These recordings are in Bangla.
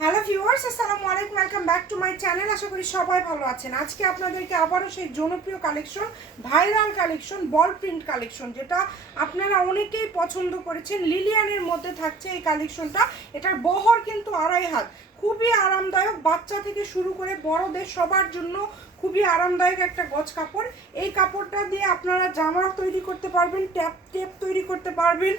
হ্যালো ভিউয়ার্স, আসসালামু আলাইকুম। Welcome back to my channel. আশা করি সবাই ভালো আছেন। আজকে আপনাদেরকে আবারও সেই জনপ্রিয় collection, viral collection, ball print collection, যেটা আপনারা অনেকেই পছন্দ করেছেন, লিলিয়ানের মধ্যে থাকছে এই কালেকশনটা। এটার বহর কিন্তু 2.5 হাত, খুবই আরামদায়ক, বাচ্চা থেকে শুরু করে বড়দের সবার জন্য খুবই আরামদায়ক একটা গজ কাপড়। এই কাপড়টা দিয়ে আপনারা জামা তৈরি করতে পারবেন, টেপ তৈরি করতে পারবেন।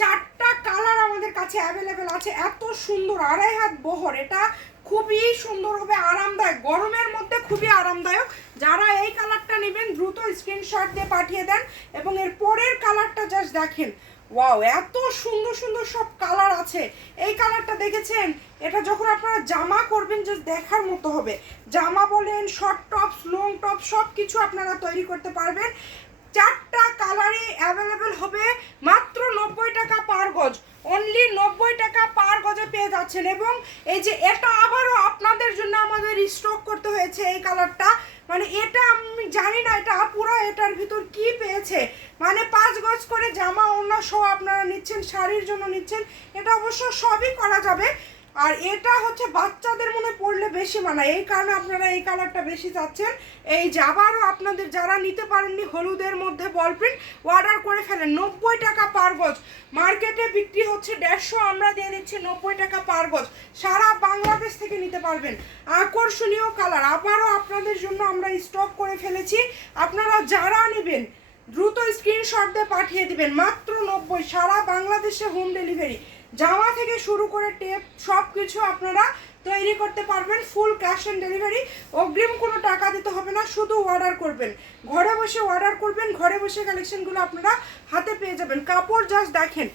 4টা কালার আমাদের কাছে অ্যাভেলেবেল আছে। এত সুন্দর 2.5 হাত বহর, এটা খুবই সুন্দর হবে, আরামদায়ক, গরমের মধ্যে খুবই আরামদায়ক। যারা এই কালারটা নেবেন দ্রুত স্ক্রিনশট দিয়ে পাঠিয়ে দেন। এবং এর পরের কালারটা জাস্ট দেখেন, ওয়াও, এত সুন্দর সুন্দর সব কালার আছে। এই কালারটা দেখেছেন? এটা যখন আপনারা জামা করবেন জাস্ট দেখার মতো হবে। জামা বলেন, শর্ট টপস, লং টপ, সব কিছু আপনারা তৈরি করতে পারবেন। 4টা কালারে অ্যাভেলেবেল হবে, মাত্র 90 টাকা পার গজ। অনলি 90 টাকা পার গজে পেয়ে যাচ্ছেন। এবং এই যে এটা আবারও আপনাদের জন্য আমাদের স্টক করতে হয়েছে এই কালারটা। মানে এটা আমি জানি না এটা পুরো এটার ভিতর কি পেয়েছে। মানে 5 গজ করে জামা ওড়না সহ আপনারা নিচ্ছেন, শাড়ির জন্য নিচ্ছেন, এটা অবশ্য সবই করা যাবে। আর এটা হচ্ছে বাচ্চাদের মনে পড়লে বেশি মানায়, এই কারণে আপনারা এই কালারটা বেশি চাচ্ছেন। এই যে আবারও আপনাদের যারা নিতে পারেননি হলুদের মধ্যে বল প্রিন্ট, অর্ডার করে ফেলেন। 90 টাকা পার গজ, মার্কেটে বিক্রি হচ্ছে 150, আমরা দিয়ে দিচ্ছি 90 টাকা পার গজ। সারা বাংলাদেশ থেকে নিতে পারবেন। আকর্ষণীয় কালার আবারও আপনাদের জন্য আমরা স্টক করে ফেলেছি। আপনারা যারা নেবেন দ্রুত স্ক্রিনশট দিয়ে পাঠিয়ে দিবেন। মাত্র 90, সারা বাংলাদেশে হোম ডেলিভারি। জামা থেকে শুরু করে টেপ সব কিছু আপনারা তৈরি করতে পারবেন, ফুল ক্যাশ অন ডেলিভারি। অগ্রিম কোনো টাকা দিতে হবে না, শুধু অর্ডার করবেন। ঘরে বসে অর্ডার করবেন, ঘরে বসে কালেকশনগুলো আপনারা হাতে পেয়ে যাবেন। কাপড় জাস্ট দেখেন,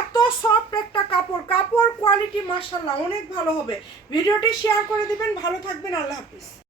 এত সফট একটা কাপড়, কাপড় কোয়ালিটি মাশাআল্লাহ অনেক ভালো হবে। ভিডিওটি শেয়ার করে দিবেন। ভালো থাকবেন, আল্লাহ হাফিজ।